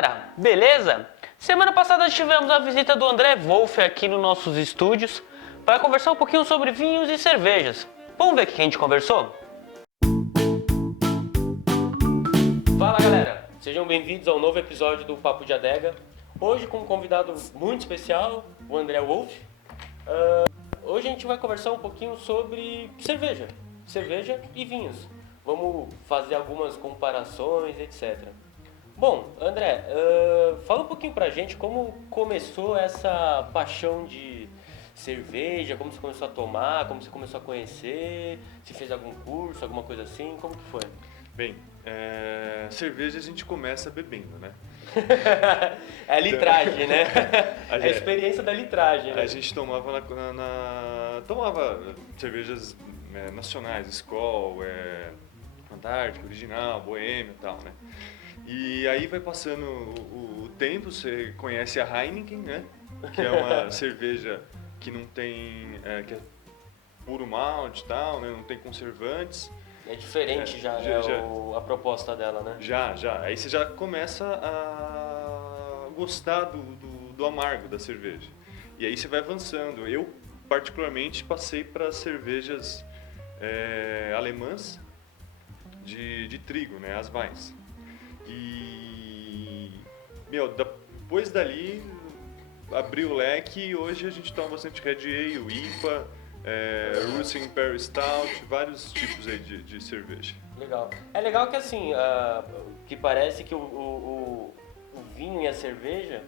galera, beleza? Semana passada tivemos a visita do André Wolff aqui nos nossos estúdios para conversar um pouquinho sobre vinhos e cervejas. Vamos ver o que a gente conversou? Fala galera, sejam bem-vindos ao novo episódio do Papo de Adega. Hoje com um convidado muito especial, o André Wolff. Hoje a gente vai conversar um pouquinho sobre cerveja e vinhos. Vamos fazer algumas comparações, etc. Bom, André, fala um pouquinho pra gente como começou essa paixão de cerveja, como você começou a tomar, como você começou a conhecer, se fez algum curso, alguma coisa assim, como que foi? Bem, cerveja a gente começa bebendo, né? É a litragem, né? A É a experiência da litragem, né? A gente tomava tomava cervejas nacionais, Skol, Antártica, Original, Boêmia e tal, né? E aí vai passando o tempo, você conhece a Heineken, né? Que é uma cerveja que não tem, que é puro malte e tal, né? Não tem conservantes. É diferente a proposta dela, né? Já. Aí você já começa a gostar do amargo da cerveja. E aí você vai avançando. Eu, particularmente, passei para cervejas alemãs de trigo, né? As Weiss. E, depois dali, abriu o leque e hoje a gente toma bastante Red Ale, IPA, Russian Imperial Stout, vários tipos aí de cerveja. Legal. É legal que assim, que parece que o vinho e a cerveja,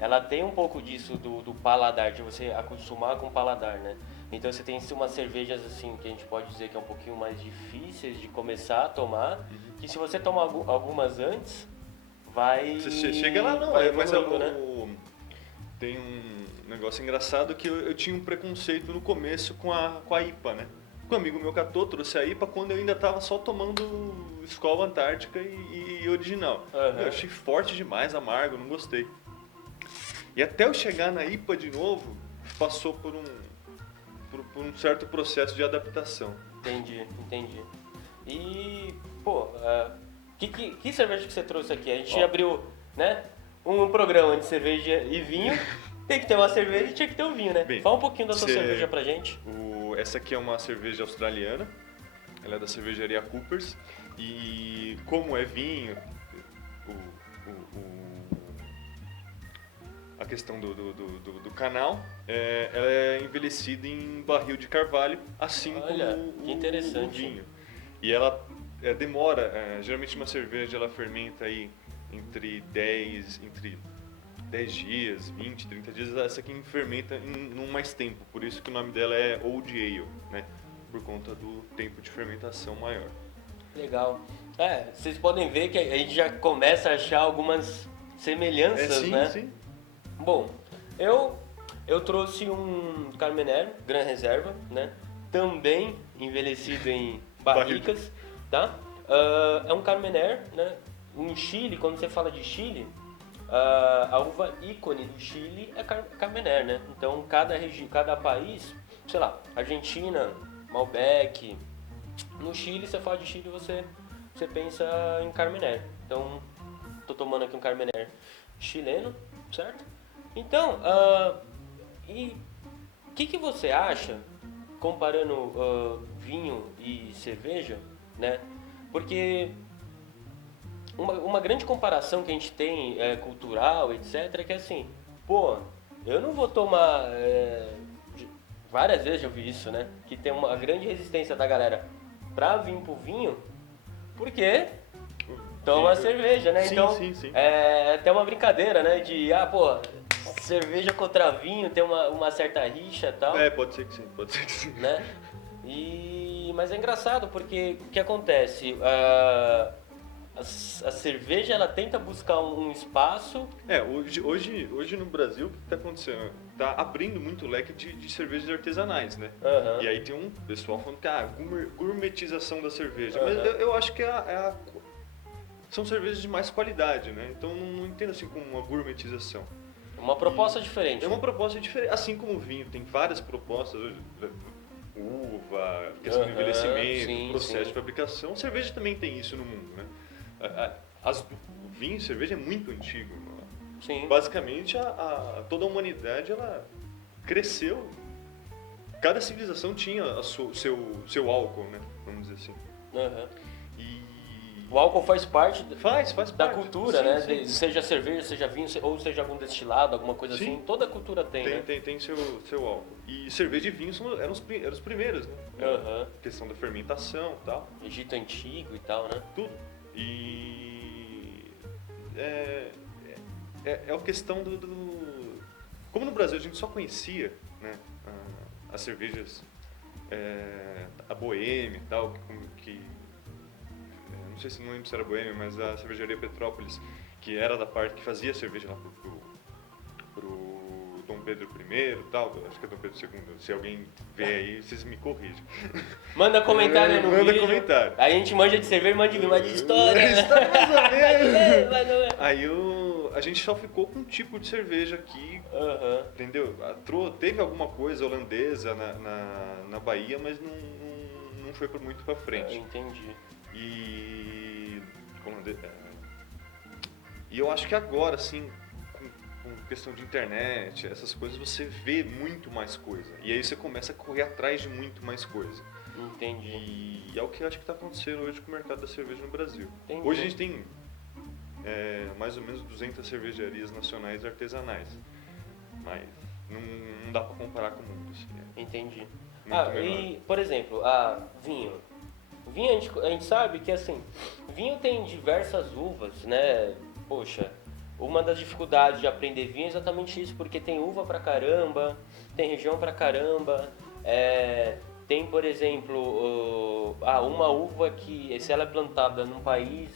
ela tem um pouco disso do paladar, de você acostumar com o paladar, né? Então você tem umas cervejas assim, que a gente pode dizer que é um pouquinho mais difíceis de começar a tomar, que se você tomar algumas antes, vai... Você chega lá, não, mas tem um negócio engraçado que eu tinha um preconceito no começo com a IPA, né? Um amigo meu catou, trouxe a IPA quando eu ainda estava só tomando Skol Antártica e Original. Uhum. Eu achei forte demais, amargo, não gostei. E até eu chegar na IPA de novo, passou por um certo processo de adaptação. Entendi. E, pô, que cerveja que você trouxe aqui? A gente abriu, né, um programa de cerveja e vinho. Tem que ter uma cerveja e tinha que ter um vinho, né? Bem, fala um pouquinho da sua cerveja pra gente. Essa aqui é uma cerveja australiana. Ela é da cervejaria Coopers. E como é vinho, a questão do canal, ela é envelhecida em barril de carvalho, assim como o vinho. E ela demora, geralmente uma cerveja ela fermenta aí entre 10 dias, 20, 30 dias, essa aqui fermenta em mais tempo, por isso que o nome dela é Old Ale, né? Por conta do tempo de fermentação maior. Legal. Vocês podem ver que a gente já começa a achar algumas semelhanças, né? Sim. Bom, eu trouxe um Carmenère Gran Reserva, né? Também envelhecido em barricas, tá? É um Carmenère, né? No Chile, quando você fala de Chile, a uva ícone do Chile é Carmenère, né? Então cada país, sei lá, Argentina, Malbec. No Chile, você fala de Chile, você pensa em Carmenère. Então, tô tomando aqui um Carmenère chileno, certo? Então, e o que você acha, comparando vinho e cerveja, né? Porque uma grande comparação que a gente tem cultural, etc, é que assim, pô, eu não vou tomar, várias vezes eu vi isso, né? Que tem uma grande resistência da galera pra vir pro vinho, porque toma cerveja, né? Sim, então, sim. é até uma brincadeira, né? De, cerveja contra vinho tem uma certa rixa e tal. Pode ser que sim. Né? Mas é engraçado porque o que acontece? A cerveja ela tenta buscar um espaço. Hoje no Brasil o que está acontecendo? Está abrindo muito o leque de cervejas artesanais, né? Uhum. E aí tem um pessoal falando que gourmetização da cerveja. Uhum. Mas eu acho que são cervejas de mais qualidade, né? Então não entendo assim como uma gourmetização. Uma proposta diferente. É uma proposta diferente, assim como o vinho, tem várias propostas hoje. Uva, questão de envelhecimento, processo de fabricação. A cerveja também tem isso no mundo, né? O vinho e cerveja é muito antigo. Sim. Basicamente, toda a humanidade ela cresceu. Cada civilização tinha seu álcool, né? Vamos dizer assim. Uhum. E o álcool faz parte da parte. cultura, Sim, né? sim. Seja cerveja, seja vinho, ou seja algum destilado, alguma coisa sim. assim. Toda cultura tem, né? Tem seu álcool. E cerveja e vinho eram os primeiros, né? Uhum. Questão da fermentação e tal. Egito Antigo e tal, né? Tudo. E é a questão Como no Brasil a gente só conhecia, né, as cervejas, a Boêmia e tal, não sei se não lembro se era Boêmia, mas a cervejaria Petrópolis, que era da parte que fazia cerveja lá pro Dom Pedro I e tal, acho que é Dom Pedro II, se alguém vê aí, vocês me corrigem. Manda comentário aí no vídeo. Manda comentário. Aí a gente manja de cerveja, manda de vinho, mas de história. História mais ou menos. Mas não é. Aí a gente só ficou com um tipo de cerveja aqui, entendeu? Teve alguma coisa holandesa na Bahia, mas não foi muito pra frente. Entendi. E eu acho que agora, assim, com questão de internet, essas coisas, você vê muito mais coisa. E aí você começa a correr atrás de muito mais coisa. Entendi. E é o que eu acho que está acontecendo hoje com o mercado da cerveja no Brasil. Entendi. Hoje a gente tem mais ou menos 200 cervejarias nacionais e artesanais. Mas não dá para comparar com o mundo. Assim, Entendi. Menor. E, por exemplo, vinho. Vinho a gente sabe que, assim, vinho tem diversas uvas, né? Poxa, uma das dificuldades de aprender vinho é exatamente isso, porque tem uva pra caramba, tem região pra caramba, tem, por exemplo, uma uva que, se ela é plantada num país,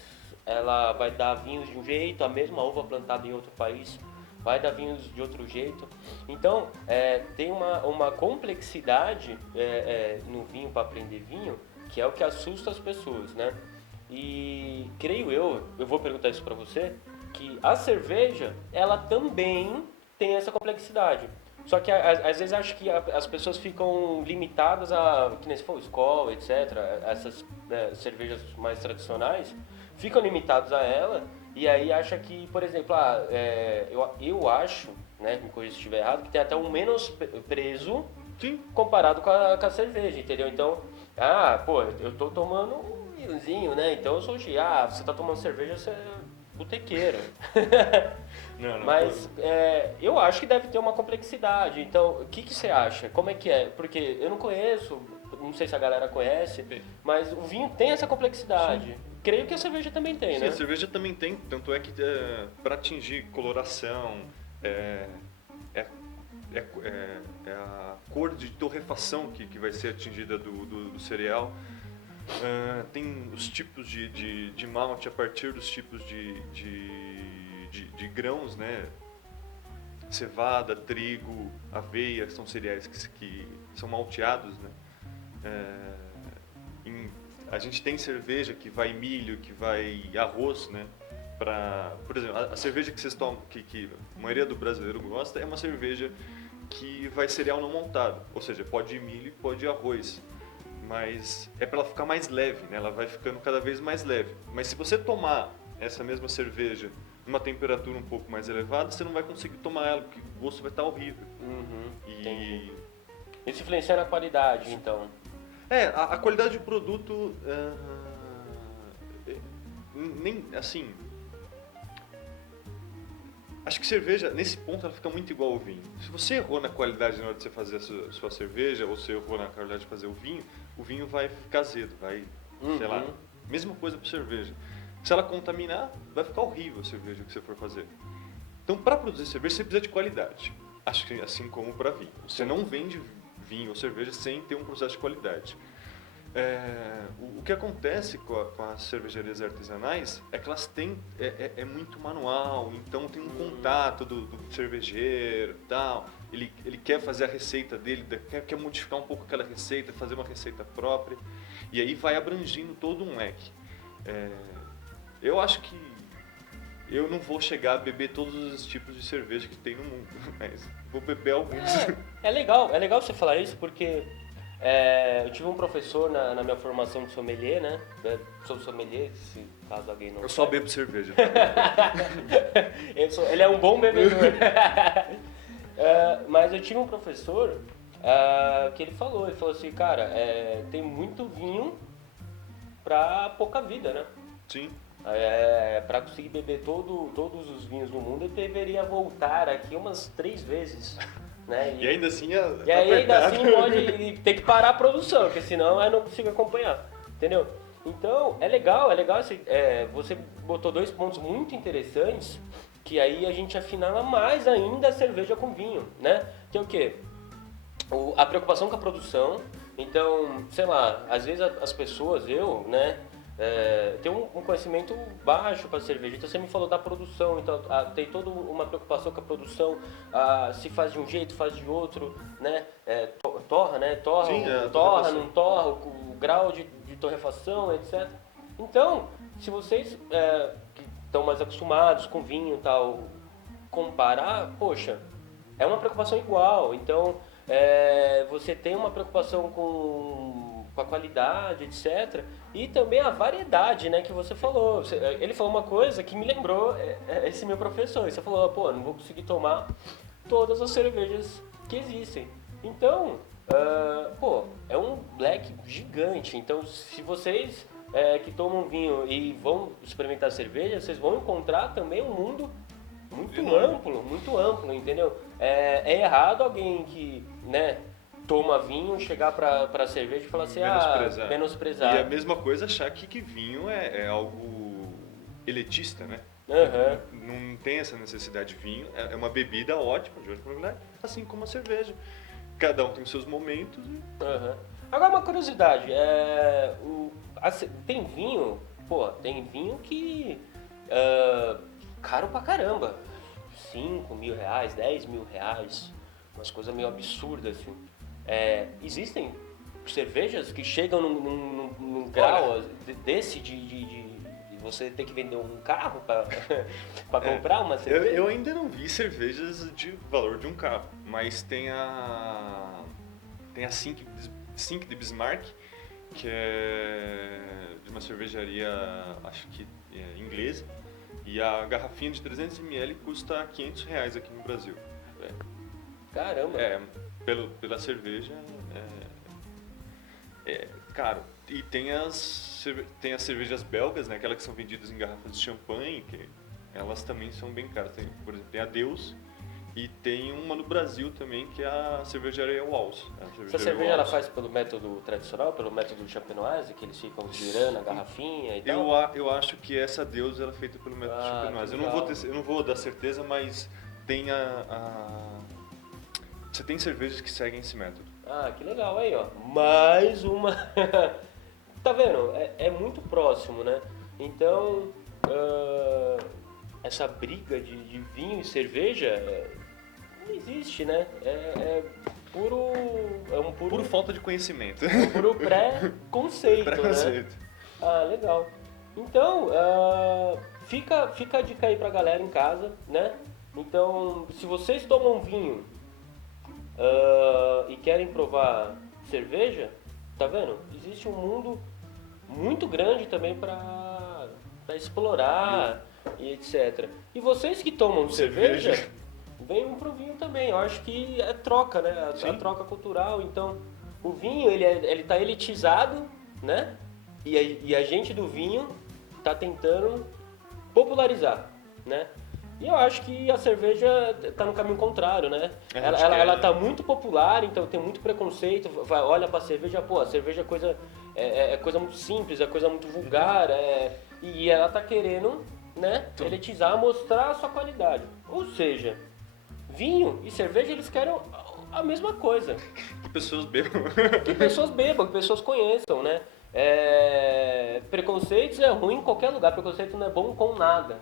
ela vai dar vinhos de um jeito, a mesma uva plantada em outro país vai dar vinhos de outro jeito. Então, tem uma complexidade no vinho para aprender vinho, que é o que assusta as pessoas, né? E creio eu vou perguntar isso para você, que a cerveja, ela também tem essa complexidade. Só que às vezes acho que as pessoas ficam limitadas que nem se for Skol, etc., essas cervejas mais tradicionais, ficam limitados a ela, e aí acha que, por exemplo, eu acho, né, me corrija se estiver errado, que tem até um menosprezo comparado com a cerveja, entendeu? Então, eu tô tomando um vinhozinho, né? Então eu sou você tá tomando cerveja, você é botequeiro. Não, mas eu acho que deve ter uma complexidade. Então, o que você acha? Como é que é? Porque eu não conheço, não sei se a galera conhece, mas o vinho tem essa complexidade. Sim. Creio que a cerveja também tem, Sim, né? A cerveja também tem, tanto é que para atingir coloração, a cor de torrefação que vai ser atingida do cereal. Tem os tipos de malte a partir dos tipos de grãos, né? Cevada, trigo, aveia, são cereais que são malteados, né? A gente tem cerveja que vai milho, que vai arroz, né? Por exemplo, a cerveja que vocês tomam, que a maioria do brasileiro gosta, é uma cerveja que vai cereal não montado, ou seja, pode ir milho, pode ir arroz, mas é para ela ficar mais leve, né? Ela vai ficando cada vez mais leve. Mas se você tomar essa mesma cerveja numa temperatura um pouco mais elevada, você não vai conseguir tomar ela, porque o gosto vai estar horrível. Entendi. Isso influencia na qualidade, então? A qualidade do produto, nem assim. Acho que cerveja, nesse ponto, ela fica muito igual ao vinho. Se você errou na qualidade na hora de você fazer a sua cerveja, ou você errou na qualidade de fazer o vinho vai ficar azedo, vai, sei lá. Mesma coisa para cerveja. Se ela contaminar, vai ficar horrível a cerveja que você for fazer. Então, para produzir cerveja, você precisa de qualidade. Acho que assim como para vinho. Você não vende vinho ou cerveja sem ter um processo de qualidade. O que acontece com as cervejarias artesanais é que elas têm muito manual, então tem um contato do cervejeiro e tal. Ele quer fazer a receita dele, quer modificar um pouco aquela receita, fazer uma receita própria, e aí vai abrangindo todo um leque. Eu acho que eu não vou chegar a beber todos os tipos de cerveja que tem no mundo, mas vou beber alguns. É legal você falar isso, porque Eu tive um professor na minha formação de sommelier, né? Sou sommelier, se caso alguém não Eu só bebo cerveja. Ele é um bom bebedor. Mas eu tive um professor que ele falou assim, cara, tem muito vinho pra pouca vida, né? Sim. Para conseguir beber todos os vinhos do mundo, eu deveria voltar aqui umas 3 vezes. Né? E ainda assim, ainda assim pode ter que parar a produção, porque senão eu não consigo acompanhar. Entendeu? Então, é legal você botou 2 pontos muito interessantes, que aí a gente afinala mais ainda a cerveja com vinho, né? Que é o quê? A preocupação com a produção. Então, sei lá, às vezes as pessoas, né? Tem um conhecimento baixo para cerveja. Então você me falou da produção, então tem toda uma preocupação com a produção, se faz de um jeito, faz de outro, né? Torra, né? Sim, torra, não torra, o grau de torrefação, etc. Então, se vocês que estão mais acostumados com vinho e tal, comparar, poxa, é uma preocupação igual. Então, você tem uma preocupação com a qualidade, etc. E também a variedade, né, que você falou. Ele falou uma coisa que me lembrou esse meu professor. Você falou, pô, não vou conseguir tomar todas as cervejas que existem. Então, é um black gigante. Então, se vocês que tomam vinho e vão experimentar cerveja, vocês vão encontrar também um mundo muito amplo, entendeu? É errado alguém que, né, toma vinho, chegar pra cerveja e falar assim, menosprezar. E a mesma coisa achar que vinho é algo elitista, né? Uhum. Não tem essa necessidade de vinho, é uma bebida ótima, de ótima qualidade, assim como a cerveja. Cada um tem os seus momentos. Uhum. Agora uma curiosidade, tem vinho que caro pra caramba, 5 mil reais, 10 mil reais, umas coisas meio absurdas assim. Existem cervejas que chegam num grau desse de você ter que vender um carro para comprar uma cerveja? Eu ainda não vi cervejas de valor de um carro, mas tem a Cinque de Bismarck, que é de uma cervejaria, acho que inglesa, e a garrafinha de 300 ml custa R$500 aqui no Brasil. Caramba! Pela cerveja é caro. E tem as cervejas belgas, né, aquelas que são vendidas em garrafas de champanhe, que elas também são bem caras. Por exemplo, tem a Deus e tem uma no Brasil também, que é a cervejaria Walls. Essa cerveja ela faz pelo método tradicional, pelo método champenoise, que eles ficam girando a garrafinha e tal? Eu acho que essa Deus ela é feita pelo método champenoise. Eu não vou dar certeza, mas tem você tem cervejas que seguem esse método. Ah, que legal, aí ó, mais uma... Tá vendo? É muito próximo, né? Então, essa briga de vinho e cerveja não existe, né? É um puro falta de conhecimento. É um puro pré-conceito, né? Ah, legal. Então, fica a dica aí pra galera em casa, né? Então, se vocês tomam vinho e querem provar cerveja, tá vendo? Existe um mundo muito grande também para explorar e etc. E vocês que tomam cerveja, venham pro vinho também. Eu acho que é troca, né? A troca cultural. Então, o vinho, ele tá elitizado, né? E a gente do vinho tá tentando popularizar, né? E eu acho que a cerveja tá no caminho contrário, né? Ela tá muito popular, então tem muito preconceito. Olha pra cerveja, pô, a cerveja é coisa muito simples, é coisa muito vulgar, e ela tá querendo, né, elitizar, mostrar a sua qualidade. Ou seja, vinho e cerveja, eles querem a mesma coisa. Que pessoas bebam. Que pessoas conheçam, né? Preconceitos é ruim em qualquer lugar, preconceito não é bom com nada.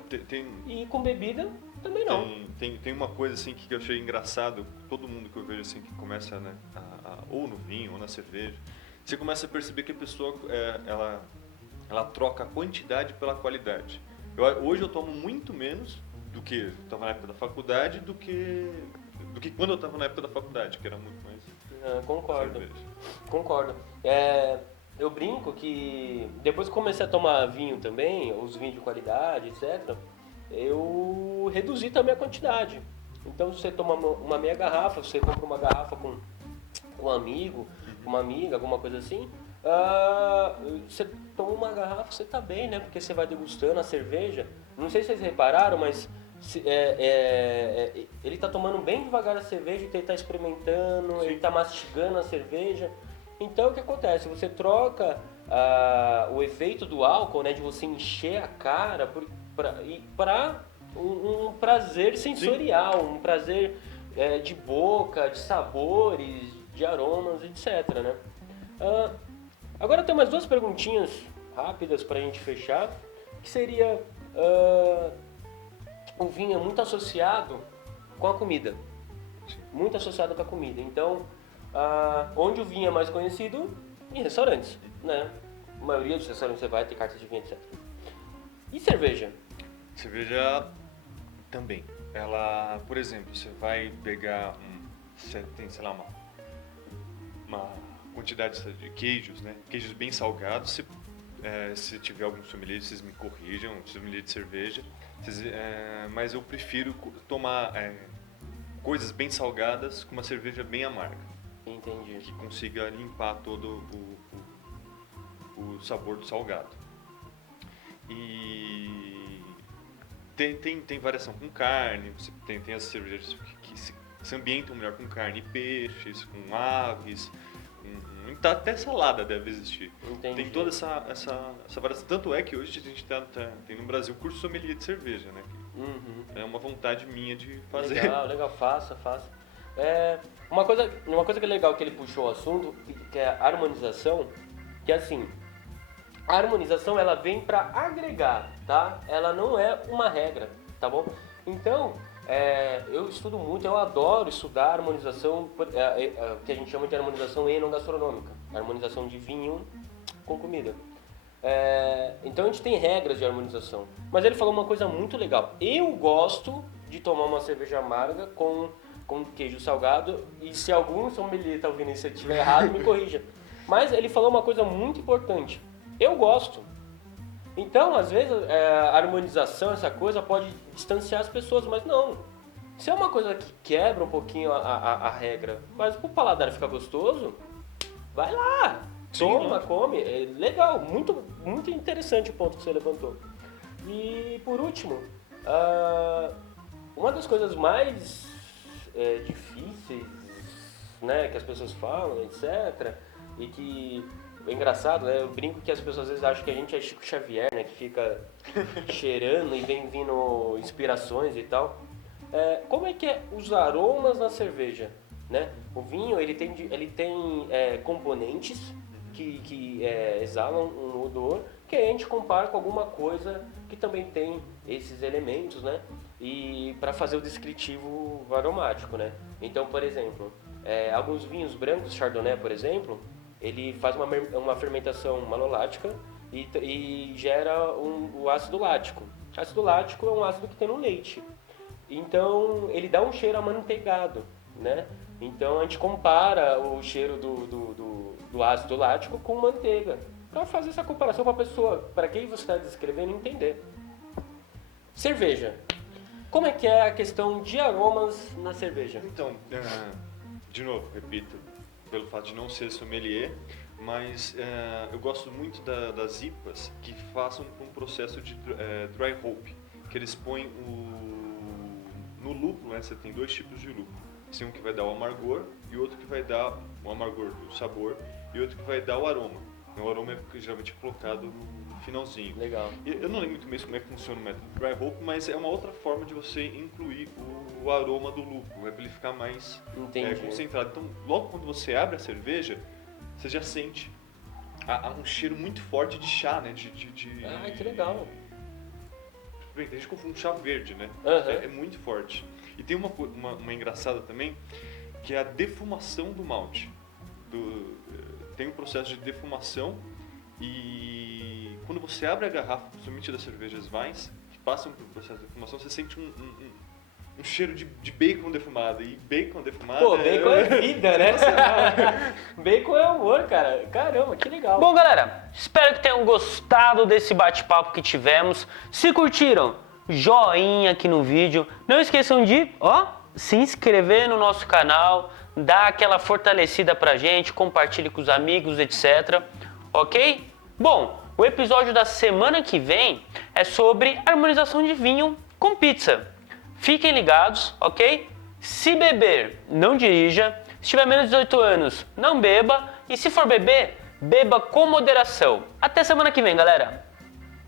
E com bebida também não. Tem uma coisa assim que eu achei engraçado, todo mundo que eu vejo assim que começa, né, ou no vinho ou na cerveja, você começa a perceber que a pessoa ela troca a quantidade pela qualidade. Hoje eu tomo muito menos do que eu estava na época da faculdade do que quando eu estava na época da faculdade, que era muito mais concordo. cerveja. Concordo. Eu brinco que depois que comecei a tomar vinho também, os vinhos de qualidade, etc., eu reduzi também a quantidade. Então, se você toma uma meia garrafa, você compra uma garrafa com um amigo, uma amiga, alguma coisa assim, você toma uma garrafa, você tá bem, né? Porque você vai degustando a cerveja. Não sei se vocês repararam, mas ele tá tomando bem devagar a cerveja, então ele tá experimentando, Sim. ele tá mastigando a cerveja. Então o que acontece? Você troca o efeito do álcool, né, de você encher a cara para um prazer sensorial, um prazer de boca, de sabores, de aromas, etc. Né? Agora tem mais duas perguntinhas rápidas para a gente fechar, que seria o vinho é muito associado com a comida, muito associado com a comida. Então, onde o vinho é mais conhecido? Em restaurantes, né? A maioria dos restaurantes você vai ter carta de vinho, etc. E cerveja? Cerveja também. Ela, por exemplo, você vai pegar você tem, sei lá, uma quantidade de queijos, né? Queijos bem salgados. Se tiver algum sommelier, vocês me corrijam, sommelier de cerveja. Mas eu prefiro tomar coisas bem salgadas com uma cerveja bem amarga. Entendi. Que consiga limpar todo o sabor do salgado. E tem variação com carne, você tem as cervejas que se ambientam melhor com carne e peixes, com aves, até salada deve existir. Entendi. Tem toda essa variação. Tanto é que hoje a gente tem no Brasil curso sommelier de cerveja, né? Uhum. É uma vontade minha de fazer. Legal, faça. Uma coisa que é legal que ele puxou o assunto, que é a harmonização, que é assim, a harmonização ela vem para agregar, tá? Ela não é uma regra, tá bom? Então, eu estudo muito, eu adoro estudar harmonização, que a gente chama de harmonização enogastronômica, harmonização de vinho com comida. Então a gente tem regras de harmonização. Mas ele falou uma coisa muito legal. Eu gosto de tomar uma cerveja amarga com queijo salgado, e se algum sommelier tá ouvindo isso e estiver errado, me corrija. Mas ele falou uma coisa muito importante. Eu gosto. Então, às vezes, a harmonização, essa coisa, pode distanciar as pessoas, mas não. Se é uma coisa que quebra um pouquinho a regra, mas pro paladar ficar gostoso, vai lá. Toma, come. É legal, muito, muito interessante o ponto que você levantou. E, por último, uma das coisas mais difíceis, né, que as pessoas falam, etc., e que é engraçado, né? Eu brinco que as pessoas às vezes acham que a gente é Chico Xavier, né? Que fica cheirando e vem vindo inspirações e tal. Como é que é os aromas na cerveja, né? O vinho, ele tem componentes que exalam um odor, que a gente compara com alguma coisa que também tem esses elementos, né? E para fazer o descritivo aromático, né? Então, por exemplo, alguns vinhos brancos, Chardonnay, por exemplo, ele faz uma fermentação malolática e gera o ácido lático. O ácido lático é um ácido que tem no leite. Então, ele dá um cheiro amanteigado, né? Então, a gente compara o cheiro do ácido lático com manteiga. Para fazer essa comparação para a pessoa, para quem você está descrevendo, entender. Cerveja. Como é que é a questão de aromas na cerveja? Então, de novo, repito, pelo fato de não ser sommelier, mas eu gosto muito das IPAs que façam um processo de dry hop, que eles põem no lúpulo, né? Você tem dois tipos de lúpulo. Tem um que vai dar o amargor e outro que vai dar o amargor do sabor e outro que vai dar o aroma. O aroma é geralmente colocado no finalzinho. Legal. Eu não lembro muito bem como é que funciona o método dry hop, mas é uma outra forma de você incluir o aroma do lúpulo, para ele ficar mais concentrado. Então, logo quando você abre a cerveja, você já sente um cheiro muito forte de chá, né? Que legal. Bem, a gente confunde chá verde, né? Uhum. É muito forte. E tem uma engraçada também, que é a defumação do malte. Tem um processo de defumação e quando você abre a garrafa, principalmente das cervejas Weins, que passam pelo processo de defumação, você sente um cheiro de bacon defumado. E bacon defumado Pô, bacon é vida, né? Bacon é amor, cara. Caramba, que legal. Bom, galera, espero que tenham gostado desse bate-papo que tivemos. Se curtiram, joinha aqui no vídeo. Não esqueçam de, se inscrever no nosso canal, dar aquela fortalecida pra gente, compartilhe com os amigos, etc. Ok? Bom, o episódio da semana que vem é sobre harmonização de vinho com pizza. Fiquem ligados, ok? Se beber, não dirija. Se tiver menos de 18 anos, não beba. E se for beber, beba com moderação. Até semana que vem, galera!